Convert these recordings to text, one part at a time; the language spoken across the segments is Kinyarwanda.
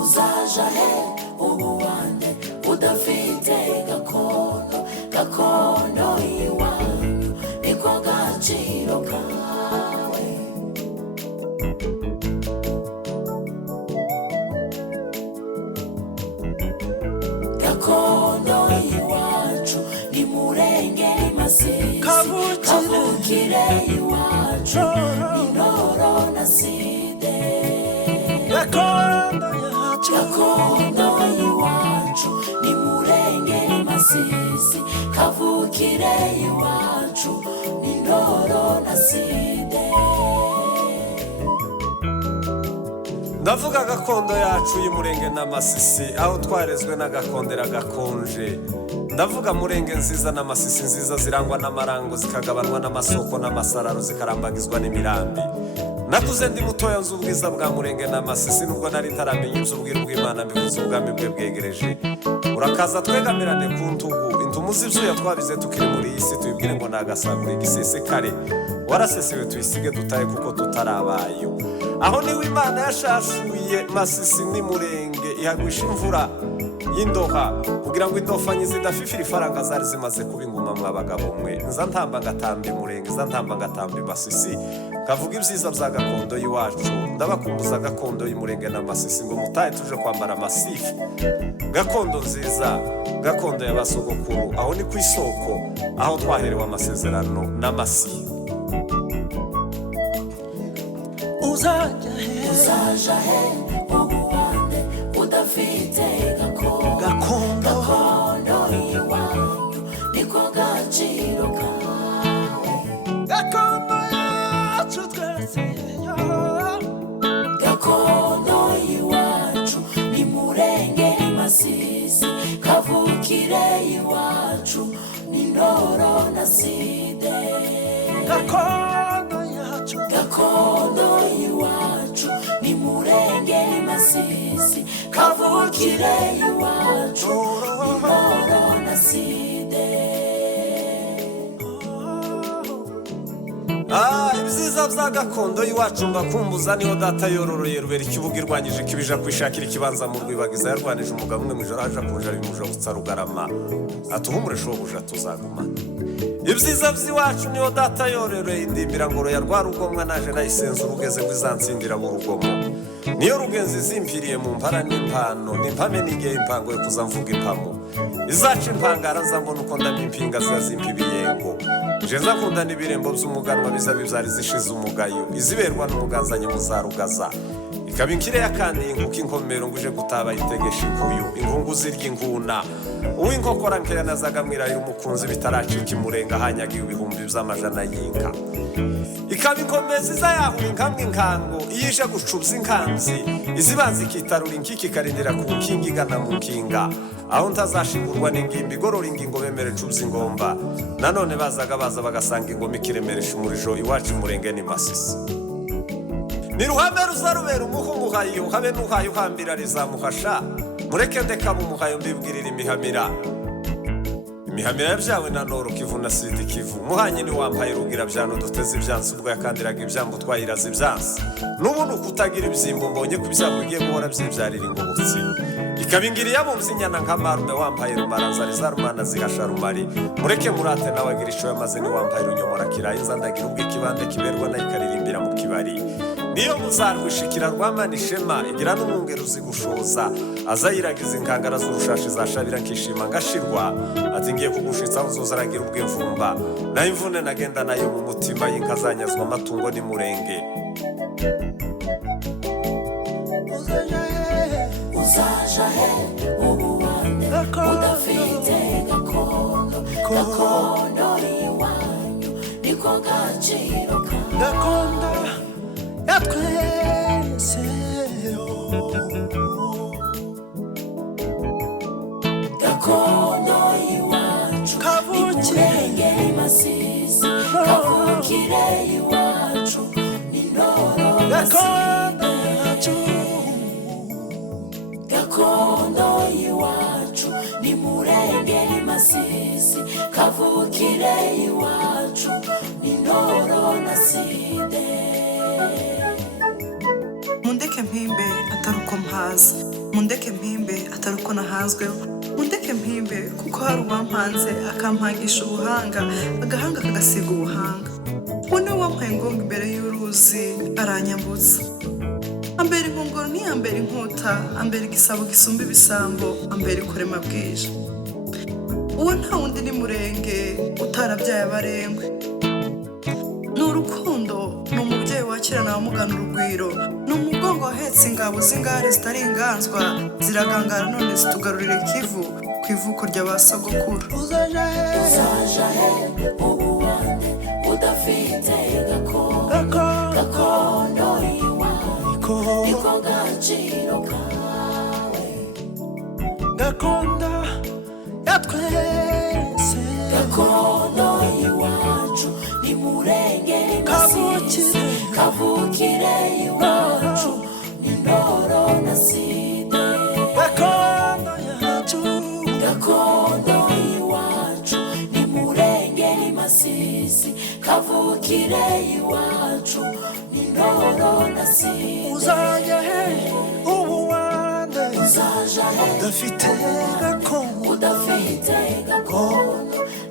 uzaja he ubuwande udafite gakondo gakondo iwanyu niko gaciro kawe gakondo iwacu ni murenge Masisi kavukire iwacu Intoro na Side gakondo iwacu ni murenge Masisi kavukire iwacu Intoro na Side. ndavuga gakondo yacu y'umurenge na Masisi aho twarezwe n'agakondera gakonje. ndavuga murenge nziza na Masisi nziza zirangwa n'amarango zikagabanwa n'amasoko n'amasararo zikarambagizwa n'imirambi. nakuze ndi mutoya nzi ubwiza bwa murenge na Masisi nubwo nari ntaramenya iby'ubwiru bw'Imana mbivuze ubwami bwe bwegereje. urakaza twegamirane ku ntugu intumu z'ibyuya twabize tukiri muri iyi si tuyibwire ngo nagasagura igisesekare warasesewe tuyisige dutaye kuko tutarabayo. aho niwe Imana yashashuye Masisi ni murenge ihagwisha imvura y'indoha kugira ngo indofanyi zidafifira ifaranga zari zimaze kuba inguma mw'abagabo mwe. nza ntamba ngatambi murenge nza ntamba ngatambi Masisi kavuga ibyiza bya gakondo y'iwacu. ndabakumbuza gakondo y'umurenge na Masisi ngo mutahe tuje kwambara amasifu. gakondo nziza gakondo y'abasogokuru aho ni ku isoko aho twaherewe amasezerano n'amasi. uzaja he ubuwande udafite gakondo iwanyu niko gaciro kawe gakondo yacu twese gakondo iwacu ni murenge Masisi kavukire iwacu Intoro na Side gakondo iwacu ni murenge Masisi kavukire iwacu Intoro na Side. ibyiza bya gakondo y'iwacu mbakumbuza niho data yororoye rubera ikibuga irwanyije kibija kwishakira ikibanza mu rwibagiza yarwanije umugabo umwe mwijoro aje kunja bimuja gutsa rugarama atuhumure shobuja tuzagumana. ibyiza by'iwacu niho data yororoye indimbira ngoro ya rwarugomwa naje nayisenza urugeze ngo izansindira mu rugomo. niyo rugenzi zimpiriye mu mpara n'impano n'impame n'igihe impango yo kuzamvuga impamo izaca impangara nzambona uko ndamimpinga zazimpa ibiyengo je nzakunda n'ibirembo by'umuganwa bizabi byari zishize umugayo iziberwa n'umuganzanye muzarugaza ikaba inkire yakandi inkuko inkomero nguje gutaba itegesha ikuyu inkungu zirya inguna uw'inkokora nkera nazaga mwirahira umukunzi bitaracika imurenga hanyagiye ibihumbi by'amajana y'inka. ikaba inkomezi zayahuye nkamwe inkango iyije gucubza inkanzi izibanza ikitarura inkiki karindira ku nkingi igana mu nkinga aho ntazashingurwa n'ingimbi igorora ingingo bemere cubza ingomba. nanone bazaga baza bagasanga ingoma ikiremeresha umurijo iwacu murenge ni Masisi. ni ruhame ruzarubera umuhayo habe n'uhaye uhambira rizamuhasha mureke ndekaba umuhayo mbibwirira imihamira yabyawe na Noro Kivu na Sidi Kivu muhanye ni wampaye rugira byano duteze ibyansi ubwo yakandiraga ibyambo twahiraza ibyansi n'ubundi ukutagira ibyimbo mbonye ku byambo ugiye guhora byibyarira ingobotsi. ikabingira yabumvye inyana nk'amarume wampaye rumaranza rizarumana zihasha rumari mureke murate nawe agira ico yamaze ni wampaye runyomora kiraye nzandagira ubwo ikibande kiberwa na ikaririmbira mu kibari. niyo muzarwishikira rwamana ishema igira n'umwungero uzigushoza azayiragiza inkangara z'urushashi zashabira nkishima ngashirwa ati ngiye kugushitsa uzoza aragira ubw'imvumba naho imvune nagenda nayo mu mutima y'inkazanyazwa amatungo ni murenge. uzaja he ubuwande udafite gakondo iwanyu niko gaciro kawe gakondo yatwese gakondo iwacu kavukire Masisi kavukire iwacu Intoro na Side gakondo iwacu ni murenge masisi kavukire iwacu ni Ndoro na Side. Mundeke mpimbe atari uko mpaza, mundeke mpimbe atari uko nahazweho, mundeke mpimbe kuko hari uwampanze akampangisha ubuhanga, agahanga kagasiga ubuhanga. Undi wampaye ingongo imbere y'uruzi aranyambutsa, ambera inkongoro ntiyambera inkota, ambera igisabo gisumba ibisambo, ambera ikorema bwije. Uwo nta wundi ni Murenge utarabyaye abarengwe. Ni urukundo, ni umubyeyi wakirana abamugana urugwiro, ni umugongo wahetse ingabo z'ingare zitari inganzwa, ziragangara none zitugarurira ikivu ku ivuko ry'abasogokuru. Uzaja he ubuwande udafite gakondo iwawe, niko gaciro kawe. Gakondo ya twese, gakondo iwacu ni Murenge masisi kavukire iwacu ni Ndoro na Side. gakondo yacu, gakondo iwacu ni Murenge masisi kavukire iwacu ni Ndoro na Side. uzaja he ubuwande uzaja he udafite gakondo, udafite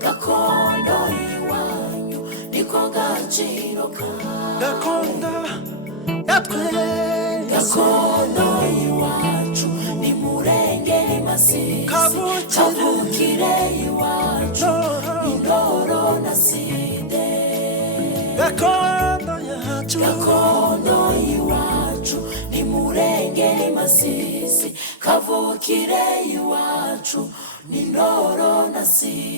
gakondo iwanyu niko gaciro kawe. gakondo ya twese, gakondo iwacu ni Murenge masisi kavukire iwacu ni Ndoro na Side. gakondo yacu, gakondo iwacu ni Murenge masisi kavukire iwacu ni Ndoro na Side.